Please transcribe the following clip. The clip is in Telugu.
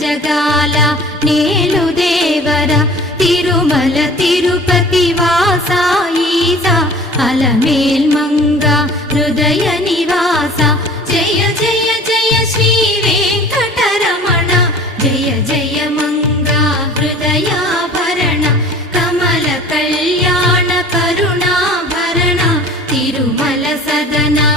జగాల నేలు దేవర తిరుమల తిరుపతి వాసా ఈసా అలమేల్ మంగ హృదయ నివాస జయ జయ జయ శ్రీ వెంకటరమణ జయ జయ మంగ హృదయాభరణ కమల కళ్యాణ కరుణాభరణ తిరుమల సదనా